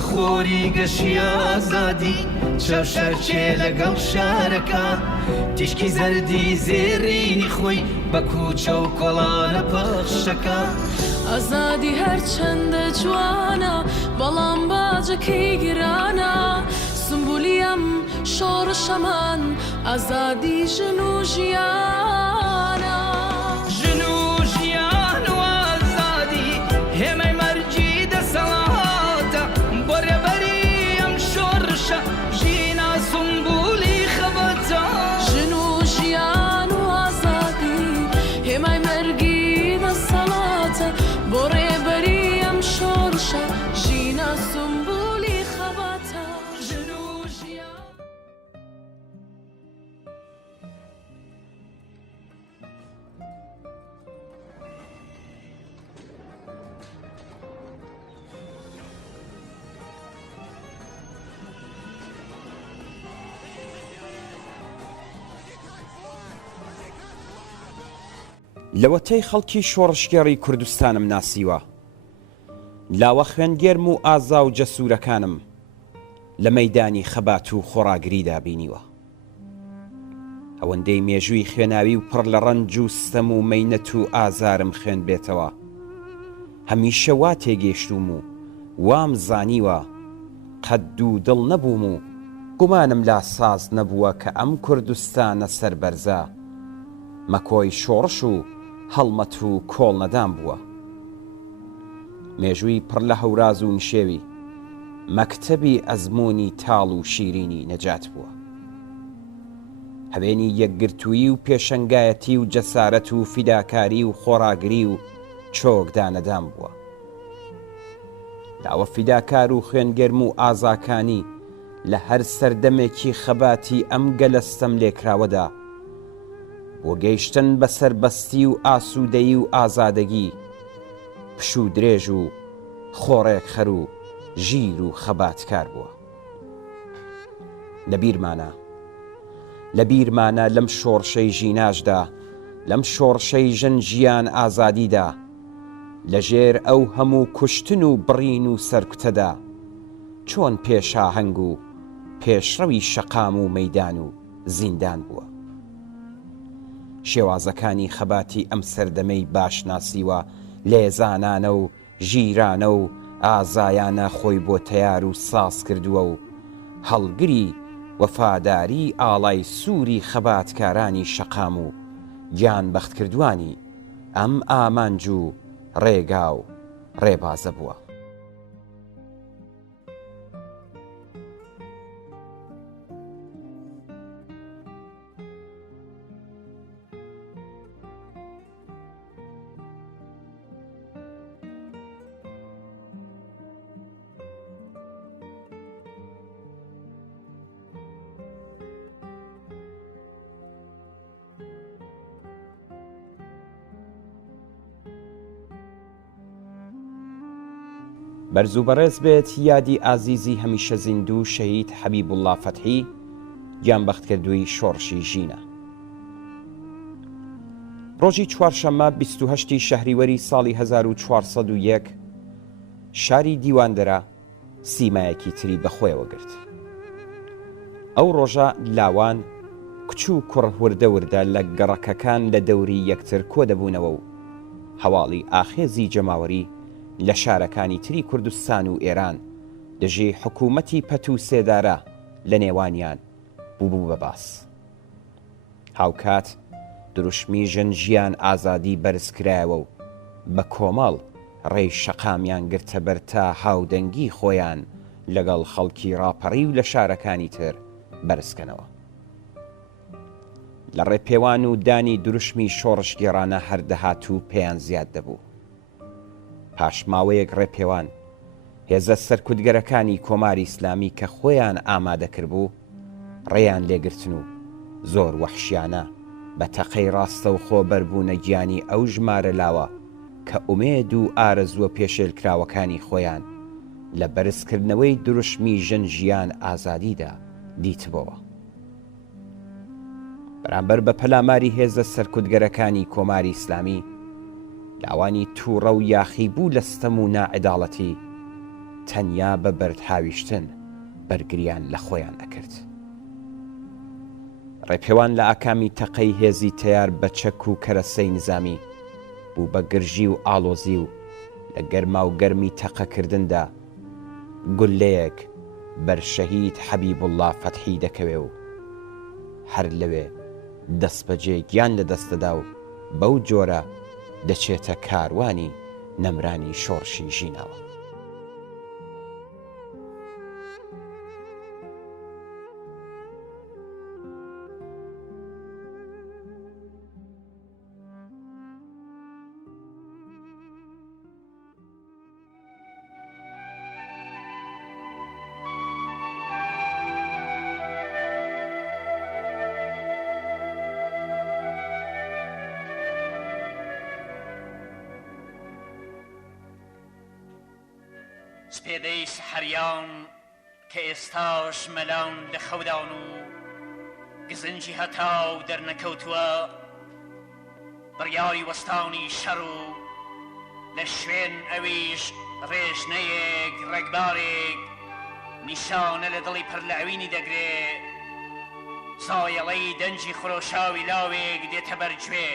ئەخۆری گەشی ئازادی چەوشەرچێ لەگەڵ شارەکە تیشکی زەردی زێڕینی خۆی بە کوچە و کۆڵانە پەخشەکە ئازادی هەرچەندە جوانە بەڵام باجەکەی گرانە سمبولیەم شۆڕشەمان ئازادی ژن و ژیانە ژن و ژیان و ئازادی هێمەی مەرجی دەسەڵاتە بۆ ڕێبەری ئەم شۆڕشە ژینا سمبولی خەبەتە ژن و ژیان و ئازادی هێمای مەرگی دەسەڵاتە بۆ ڕێبەری ئەم شۆڕشە ژینا سمبولی خەبەتە ژن و ژیان لەوەتەی خەڵکی شۆڕشگێڕی کوردستانم ناسیوە لاوە خوێنگێرم و ئازا و جەسوورەکانم لە مەیدانی خەبات و خۆڕاگریدا بینیوە ئەوەندەی مێژووی خوێناوی و پڕ لە ڕەنج و ستەم و مەینەت و ئازارم خوێن بێتەوە هەمیشە وا تێگەیشتوم و وام زانیوە قەد و دڵ نەبووم و گومانم لا ساز نەبووە کە ئەم کوردستانە سەربەرزە مەکۆی شۆڕش و هەڵمەت و کۆڵ نەدام بووە مێژووی پڕ لە هەوراز و نشێوی مەکتەبی ئەزموونی تاڵ و شیرینی نەجات بووە هەوێنی یەکگرتووی و پێشەنگایەتی و جەسارەت و فیداکاری و خۆڕاگری و چۆکدانەدام بووە داوە فیداکار و خوێنگەرم و ئازاکانی لە هەر سەردەمێکی خەباتی ئەم گەلەستەم لێکراوەدا بۆ گەیشتن بە سەربەستی و ئاسوودەیی و ئازادەگی پش و درێژ و خۆڕێک خەر و ژیر و خەباتکار بووە لەبیرمانە لەم شۆڕشەی ژیناشدا لەم شۆڕشەی ژن ژیان ئازادیدا لەژێر ئەو هەموو کوشتن و بڕین و سەرکوتەدا چۆن پێشاهەنگ و پێشڕەوی شەقام و مەیدان و زیندان بووە شێوازەکانی خەباتی ئەم سەردەمەی باشناسیوە لێزانانە و ژیرانە و ئازایانە خۆی بۆ تەیار و ساز کردووە و هەڵگری وەفاداری ئاڵای سووری خەباتکارانی شەقام و گیان بەختکردوانی ئەم ئامانج و ڕێگا و ڕێبازە بووە بەرزوو بەڕێز بێت یادی ئازیزی هەمیشە زیندوو شەهید حەبیبوڵڵا فەتحی گیان بەختکردووی شۆڕشی ژینە ڕۆژی چوارشەممە 28 شەهریوەری ساڵی 1401 شاری دیواندەرە سیمایەکی تری بەخۆیەوە گرت ئەو ڕۆژە لاوان کچ و کوڕ وردە وردە لە گەڕەکەکان لە دەوری یەکتر کۆ دەبوونەوە و هەواڵی ئاخێزی جەماوەری لە شارەکانی تری کوردستان و ئێران دژی حکوومەتی پەت و سێدارە لە نێوانیان بوو بە باس هاوکات دروشمی ژن ژیان ئازادی بەرزکرایەوە و بە کۆمەڵ ڕێی شەقامیان گرتە بەر تا هاودەنگی خۆیان لەگەڵ خەڵکی ڕاپەڕی و لە شارەکانی تر بەرزکەنەوە لە ڕێپێوان و دانی دروشمی شۆڕشگێڕانە هەردەهات و پێیان زیاد دەبوو پاشماوەیەک ڕێپێوان هێزە سەرکوتگەرەکانی کۆماری ئیسلامی کە خۆیان ئامادەکرد بوو ڕێیان لێگرتن و زۆر وەحشیانە بە تەقەی ڕاستە و خۆبەربوونە گیانی ئەو ژمارە لاوە کە ئومێد و ئارەزووە پێشێلکراوەکانی خۆیان لە بەرزکردنەوەی دروشمی ژن ژیان ئازادیدا دیتبەوە بەرامبەر بە پەلاماری هێزە سەرکوتگەرەکانی کۆماری ئیسلامی، لاوانی تووڕە و یاخی بوو لە ستەم و نائەداڵەتی تەنیا بە بەردهاویشتن بەرگریان لە خۆیان ئەکرد. ڕێپێوان لە ئاکامی تەقەی هێزی تەیار بە چەک و کەرەسەی نظامی بوو بە گرژی و ئاڵۆزی و لە گەرما و گەرمی تەقەکردندا گولەیەک بەر شەهید حەبیبوڵڵا فەتحی دەکەوێ و هەر لەوێ دەست بەجێ گیان لە دەستەدا و بەو جۆرە دەچێتە کاروانی نەمرانی شۆڕشی ژینەوە. سپێدەی سەحەریان کە ئێستاش مەلان لە خەودان و گزنجی هەتاو دەرنەکەوتووە بڕیاری وەستانی شەڕ و لە شوێن ئەویش ڕێژنەیەک ڕێکبارێک نیشانە لە دڵی پڕ لە ئەوینی دەگرێ زایەڵەی دەنجی خرۆشاوی لاوێک دێتە بەرگوێ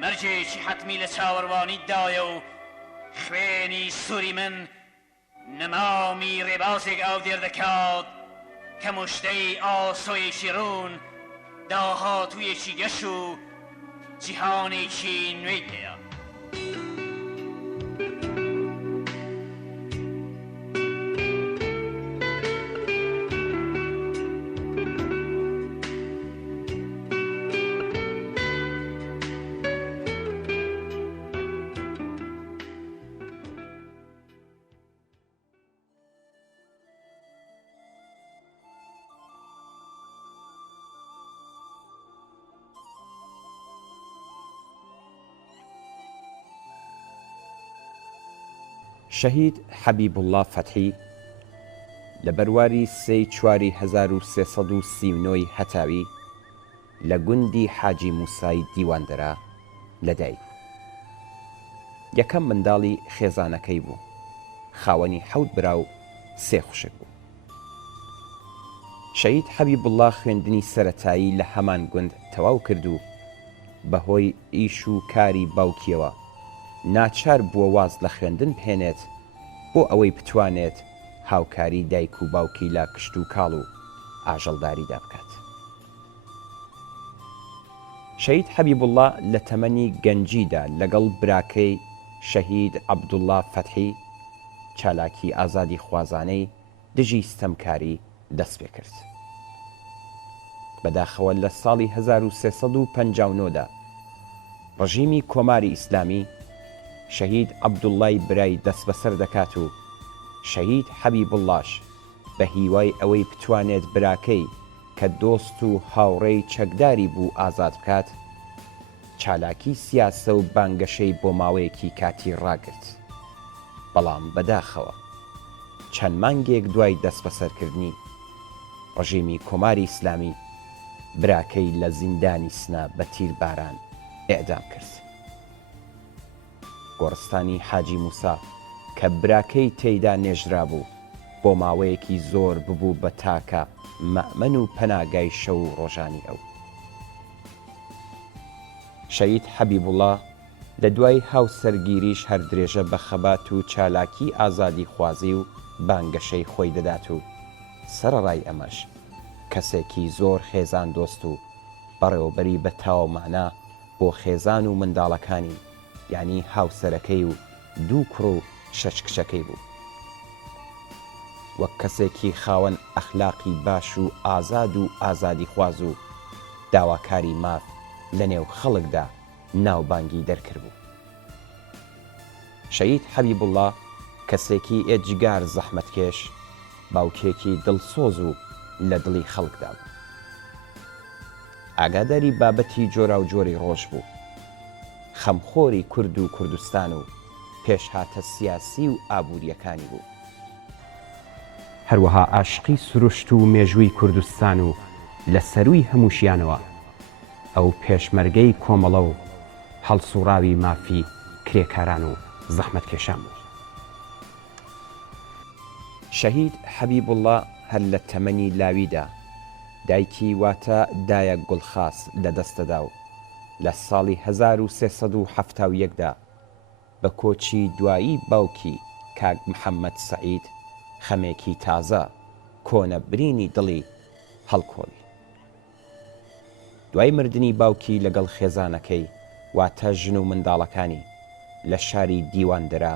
مەرجێکی حەتمی لە چاوەڕوانیدایە و خوێنی سووری من نەمامی ڕێبازێک ئاو دێر دەکات کە موشتەی ئاسۆیەکی ڕوون داهاتوویەکی گەش و جیهانێکی نوێی پێیە. شەهید حەبیبوڵڵا فەتحی لە بەرواری 3/4/1339 هەتاوی لە گوندی حاجی موسای دیواندەرا لەدایک یەکەم منداڵی خێزانەکەی بوو، خاوەنی 7 برا و 3 خوشک بوو. شەهید حەبیبوڵڵا خوێندنی سەرەتایی لە هەمان گوند تەواو کرد و بەهۆی ئیش و کاری باوکیەوە ناچار بووە واز لە خوێندن بهێنێت بۆ ئەوەی بتوانێت هاوکاری دایک و باوکی لا کشت و کاڵ و ئاژەڵداریدا بکات. شەهید حەبیبوڵڵا لە تەمەنی گەنجیدا لەگەڵ براکەی شەهید عەبدوڵڵا فەتحی چالاکی ئازادی خوازانەی دژی ستەمکاری دەست پێ کرد. بەداخەوە لە ساڵی 1359دا ڕژیمی کۆماری ئیسلامی شەهید عەبدوڵڵای برای دەست بەسەر دەکات و شەهید حەبیبوڵڵاش بە هیوای ئەوەی بتوانێت براکەی کە دۆست و هاوڕێی چەکداری بوو ئازاد بکات چالاکی سیاسە و بانگەشەی بۆ ماوەیەکی کاتی ڕاگرت. بەڵام بەداخەوە چەند مانگێک دوای دەست بەسەرکردنی ڕژیمی کۆماری ئیسلامی براکەی لە زیندانی سنا بە تیرباران ئێعدام کرد. گۆڕستانی حاجی موسا کە براکەی تێیدا نێژرا بوو بۆ ماوەیەکی زۆر ببوو بە تاکە مەئمەن و پەناگای شەو و ڕۆژانی ئەو. شەهید حەبیبوڵڵا لە دوای هاوسەرگیریش هەر درێژە بە خەبات و چالاکی ئازادی خوازی و بانگەشەی خۆی دەدات و سەرەڕای ئەمەش کەسێکی زۆر خێزان دۆست و بەڕێوەبەری بە تاوەمانە بۆ خێزان و منداڵەکانی یعنی هاوسەرەکەی و 2 کوڕ و 6 کچەکەی بوو. وەک کەسێکی خاوەن ئەخلاقی باش و ئازاد و ئازادی خواز و داواکاری ماف لە نێو خەڵکدا ناوبانگی دەرکرد بوو. شەهید حەبیبوڵڵا کەسێکی ئێجگار زەحمەتکێش باوکێکی دڵسۆز و لە دڵی خەڵکدا بوو. ئاگاداری بابەتی جۆرا و جۆری ڕۆژ بوو، خەمخۆری کورد و کوردستان و پێشهاتە سیاسی و ئابوووریەکانی بوو. هەروەها عاشقی سروشت و مێژووی کوردستان و لە سەرووی هەمووشیانەوە ئەو پێشمەرگەی کۆمەڵە و هەڵسوڕاوی مافی کرێکاران و زەحمەتکێشان بوو. شەهید حەبیبوڵڵا هەر لە تەمەنی لاویدا دایکی واتە دایە گوڵخاس لەدەستەدا و لە ساڵی 1370دا بە کۆچی دوایی باوکی کاک محەممەد سەعید خەمێکی تازە کۆنە برینی دڵی هەڵکۆڵی. دوای مردنی باوکی لەگەڵ خێزانەکەی واتە ژن و منداڵەکانی لە شاری دیواندەرا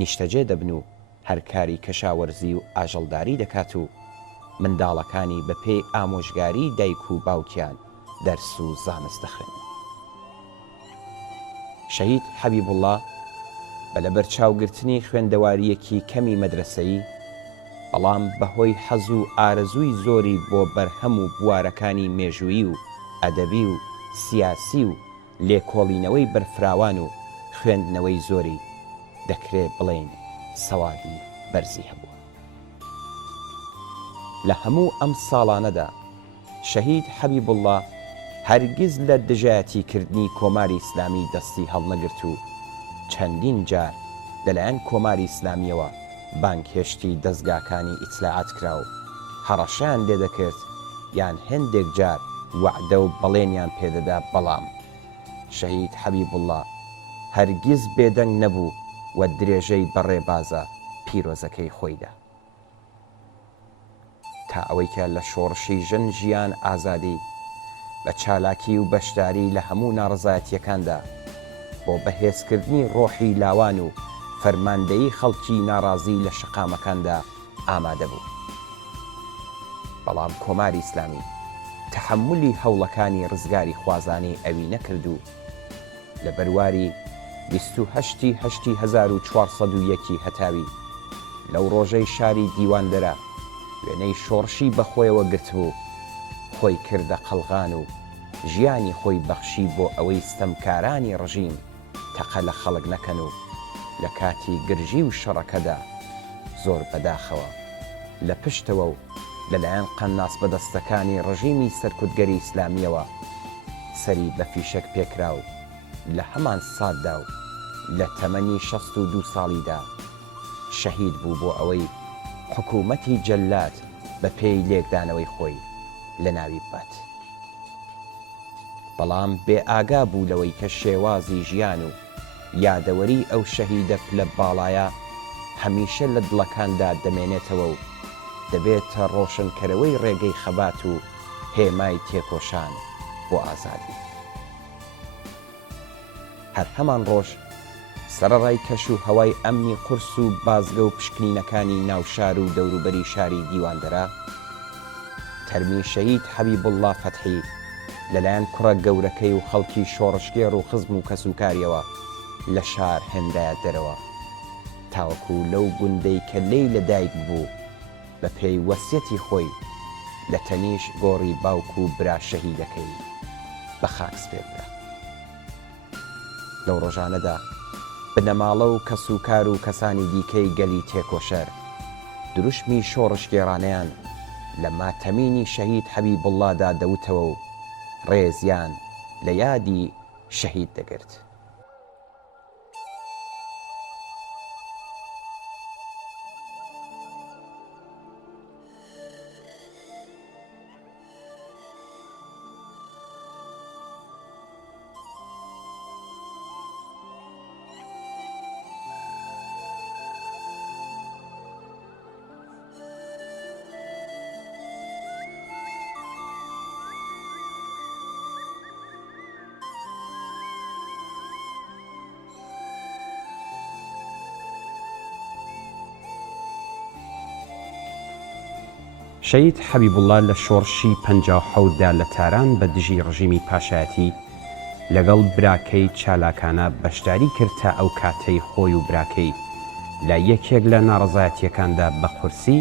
نیشتەجێ دەبن و هەرکاری کەشاوەرزی و ئاژەڵداری دەکات و منداڵەکانی بە پێی ئامۆژگاری دایک و باوکیان دەرس و زانست دەخوێن. شەهید حەبیبوڵڵا بە لە بەرچاوگرتنی خوێندەواریەکی کەمی مەدرسەیی بەڵام بەهۆی حەز و ئارەزووی زۆری بۆ بەرهەم و بوارەکانی مێژوویی و ئەدەبی و سیاسی و لێکۆڵینەوەی بەرفراوان و خوێندنەوەی زۆری دەکرێت بڵێن سەوادی بەرزی هەبووە. لە هەموو ئەم ساڵانەدا شەهید حەبیبوڵڵا هەرگیز لە دژایەتیکردنی کۆماری ئیسلامی دەستی هەڵنەگرت و چەندین جار لەلایەن کۆماری ئیسلامیەوە بانکهێشتی دەستگاکانی ئیتلاعات کرا و هەڕەشیان لێ دەکرد یان هەندێک جار وعدە و بەڵێنیان پێدەدا، بەڵام شەهید حەبیبوڵڵا هەرگیز بێدەنگ نەبوو و درێژەی بەڕێبازە پیرۆزەکەی خۆیدا تا ئەوەی کە لە شۆڕشی ژن ژیان ئازادی بە چالاکی و بەشداری لە هەموو ناڕزایەتیەکاندا بۆ بەهێزکردنی ڕۆحی لاوان و فەرماندەیی خەڵکی ناڕازی لە شەقامەکاندا ئامادە بوو. بەڵام کۆماری ئیسلامی تەحەمولی هەوڵەکانی ڕزگاری خوازانەی ئەوی نەکرد و لە بەرواری 28/8/1401 هەتاوی لەو ڕۆژەی شاری دیواندەرە وێنەی شۆڕشی بەخۆیەوە گرتبوو، خۆی کردە قەڵغان و ژیانی خۆی بەخشی بۆ ئەوەی ستەمکارانی ڕژیم تەقە لە خەڵک نەکەن و لە کاتی گرژی و شەڕەکەدا زۆر بەداخەوە لە پشتەوە و لەلایەن قەناس بەدەستەکانی ڕژیمی سەرکوتگەری ئیسلامیەوە سەری بە فیشەک پێکرا و لە هەمان ساددا و لە تەمەنی 62 ساڵیدا شەهید بوو بۆ ئەوەی حکوومەتی جەلات بە پێی لێکدانەوەی خۆی لە ناوی بات. بەڵام بێ ئاگا بوو لەوەی کە شێوازی ژیان و یادەوەری ئەو شەهیدە پلە باڵایە هەمیشە لە دڵەکاندا دەمێنێتەوە و دەبێتە ڕۆشنکەرەوەی ڕێگەی خەبات و هێمای تێکۆشان بۆ ئازادی. هەر هەمان ڕۆژ سەرەڕای کەش و هەوای ئەمنی قورس و بازگە و پشکنینەکانی ناوشار و دەوروبەری شاری دیواندەرا تەرمی شەهید حەبیبوڵڵا فەتحی لەلایەن کوڕە گەورەکەی و خەڵکی شۆڕشگێڕ و خزم و کەسوکاریەوە لە شار هێندایە دەرەوە تاوەکو لەو گوندەی کە لێی لەدایک بوو بە پێی وەسیەتی خۆی لە تەنیش گۆڕی باوک و برا شەهیدەکەی بە خاک سپێررا. لەو ڕۆژانەدا بنەماڵە و کەسوکار و کەسانی دیکەی گەلی تێکۆشەر دروشمی شۆڕشگێڕانەیان لە ماتەمینی شەهید حەبیبوڵڵادا دەوتەوە و ڕێزیان لە یادی شەهید دەگرت. شەهید حەبیبوڵڵا لە شۆڕشی 57دا لە تاران بە دژی ڕژیمی پاشایەتی لەگەڵ براکەی چالاکانە بەشداری کرد تا ئەو کاتەی خۆی و براکەی لە یەکێک لە ناڕزایەتیەکاندا بە قورسی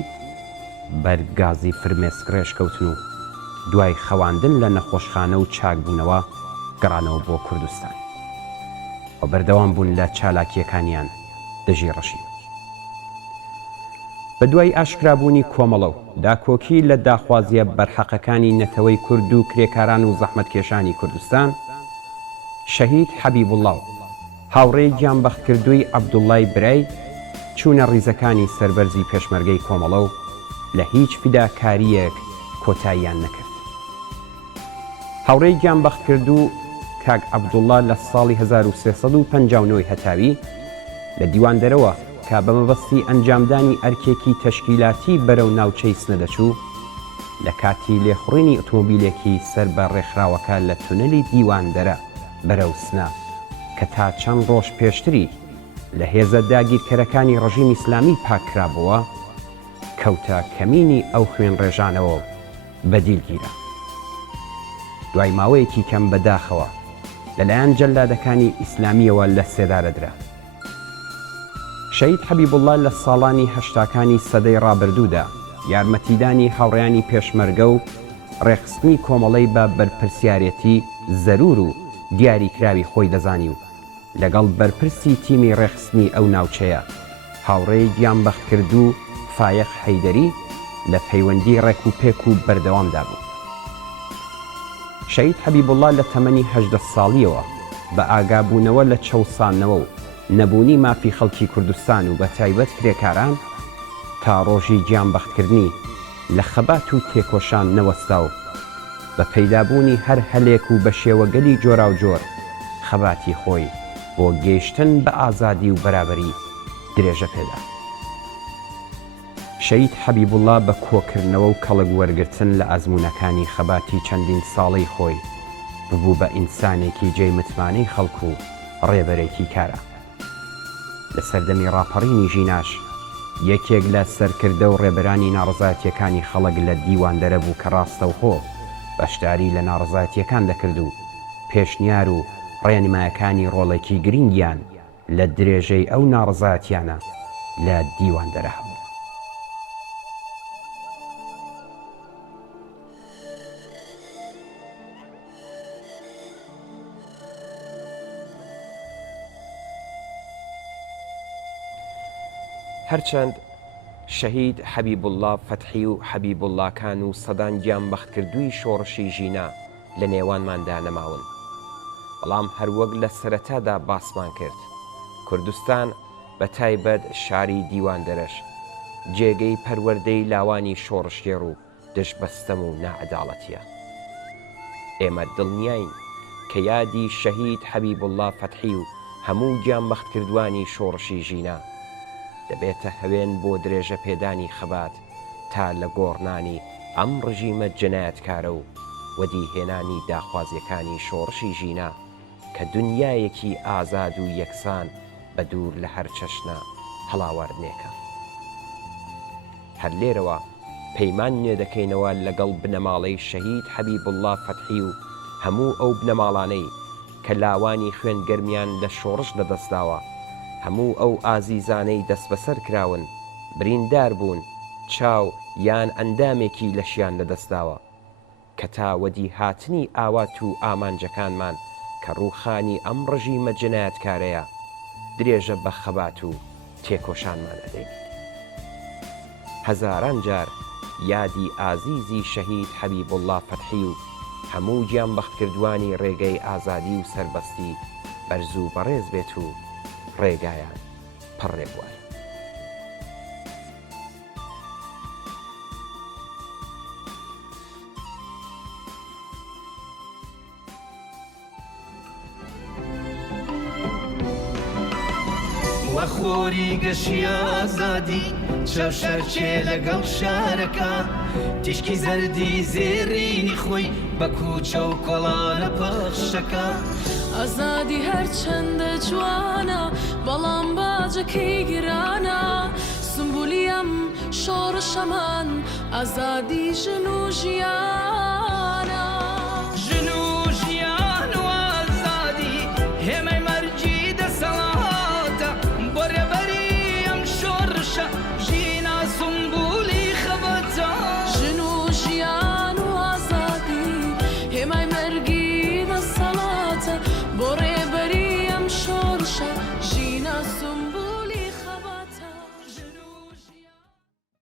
بەرگازی فرمێسکڕێژ کەوتن و دوای خەواندن لە نەخۆشخانە و چاکبوونەوە گەڕانەوە بۆ کوردستان و بەردەوام بوون لە چالاکیەکانیان دژی ڕژیم. بە دوای ئاشکرابوونی کۆمەڵە و داکۆکی لە داخوازیە بەرحەقەکانی نەتەوەی کورد و کرێکاران و زەحمەتکێشانی کوردستان شەهید حەبیبوڵڵا و هاوڕێی گیانبەختکردووی عەبدوڵڵای برای چوونە ڕیزەکانی سەربەرزی پێشمەرگەی کۆمەڵە و لە هیچ فیداکاریەک کۆتاییان نەکرد. هاوڕێی گیانبەخت کرد و کاک عەبدوڵڵا لە ساڵی 1359 هەتاوی لە دیواندەرەوە کە بە مەبەستی ئەنجامدانی ئەرکێکی تەشکیلاتی بەرەو ناوچەی سنە دەچوو، لە کاتی لێخوڕینی ئۆتۆمۆبیلێکی سەر بە ڕێکخراوەکە لە تونەلی دیواندەرە بەرەو سنە کە تا چەند ڕۆژ پێشتری لە هێزە داگیرکەرەکانی ڕەژیمی ئیسلامی پاکرابووە، کەوتە کەمینی ئەو خوێن ڕێژانەوە بەدیلگیرە. دوای ماوەیەکی کەم بەداخەوە لەلایەن جەلادەکانی ئیسلامیەوە لە سێدارەدرا. شەهید حەبیبوڵڵا لە ساڵانی هەشتاکانی سەدەی ڕابردوودا یارمەتیدانی هاوڕێیانی پێشمەرگە و ڕێخستنی کۆمەڵەی بە بەرپرسیارەتی زەرور و دیاریکراوی خۆی دەزانی و لەگەڵ بەرپرسی تیمی ڕێخستنی ئەو ناوچەیە هاوڕێی گیانبەخت کرد و فایق حەیدەری لە پەیوەندی ڕێک و پێک و بەردەوامدا بوو. شەهید حەبیبوڵڵا لە تەمەنی 18 ساڵیەوە بە ئاگابوونەوە لە چەوسانەوە و نەبوونی مافی خەڵکی کوردستان و بە تایبەت کرێکاران تا ڕۆژی گیانبەختکردنی لە خەبات و تێکۆشان نەوەستا و بە پەیدابوونی هەر هەلێک و بە شێوەگەلی جۆرا و جۆر خەباتی خۆی بۆ گەیشتن بە ئازادی و بەرابەری درێژە پێدا. شەهید حەبیبوڵڵا بە کۆکردنەوە و کەڵک وەرگرتن لە ئەزموونەکانی خەباتی چەندین ساڵەی خۆی ببوو بە ئینسانێکی جێی متمانەی خەڵک و ڕێبەرێکی کارە. لە سەردەمی ڕاپەڕینی ژیناش یەکێک لە سەرکردە و ڕێبەرانی ناڕزایەتیەکانی خەڵک لە دیواندەرە بوو کە ڕاستەوخۆ بەشداری لە ناڕزایەتیەکان دەکرد و پێشنیار و ڕێنمایەکانی ڕۆڵێکی گرنگیان لە درێژەی ئەو ناڕزایەتیانە لە دیواندەرە هەبوو. هەرچەند شەهید حەبیبوڵڵا فەتحی و حەبیبوڵڵاکان و سەدان گیانبەختکردووی شۆڕشی ژینە لە نێوانماندا نەماون، بەڵام هەروەک لە سەرەتادا باسمان کرد، کوردستان بە تایبەت شاری دیواندەرەش جێگەی پەروەردەی لاوانی شۆڕشێڕ و دژبەستەم و نائەداڵەتیە. ئێمە دڵنیاین کە یادی شەهید حەبیبوڵڵا فەتحی و هەموو گیانبەختکردوانی شۆڕشی ژینە دەبێتە هەوێن بۆ درێژە پێدانی خەبات تا لە گۆڕنانی ئەم ڕژیمە جنایەتکارە و وەدیهێنانی داخوازیەکانی شۆڕشی ژینە کە دنیایەکی ئازاد و یەکسان بە دوور لە هەر چەشنە هەڵاوەردنێکە. هەر لێرەوە پەیمان نوێ دەکەینەوە لەگەڵ بنەماڵەی شەهید حەبیبوڵڵا فەتحی و هەموو ئەو بنەماڵانەی کە لاوانی خوێنگەرمیان لە شۆڕش لەدەستداوە، هەموو ئەو ئازیزانەی دەست بەسەر کراون، بریندار بوون، چاو یان ئەندامێکی لەشیان لەدەستداوە کە تا وەدی هاتنی ئاوات و ئامانجەکانمان کە ڕووخانی ئەم ڕژیمە جنایەتکارەیە درێژە بە خەبات و تێکۆشانمان ئەدەین. هەزاران جار یادی ئازیزی شەهید حەبیبوڵڵا فەتحی و هەموو گیانبەختکردوانی ڕێگەی ئازادی و سەربەستی بەرز و بەڕێز بێت و ڕێگایان پڕێ بووە. وەخۆری گەشی ئازادی چەوشەرچێ لەگەڵ شارەکە، تیشکی زەردی زێڕینی خۆی بە کوچە و کۆڵانە پەخشەکە. ئازادی هەرچەندە جوانە بەڵام باجەکەی گرانە، سمبولی ئەم شۆڕشەمان ئازادی ژن و ژیان.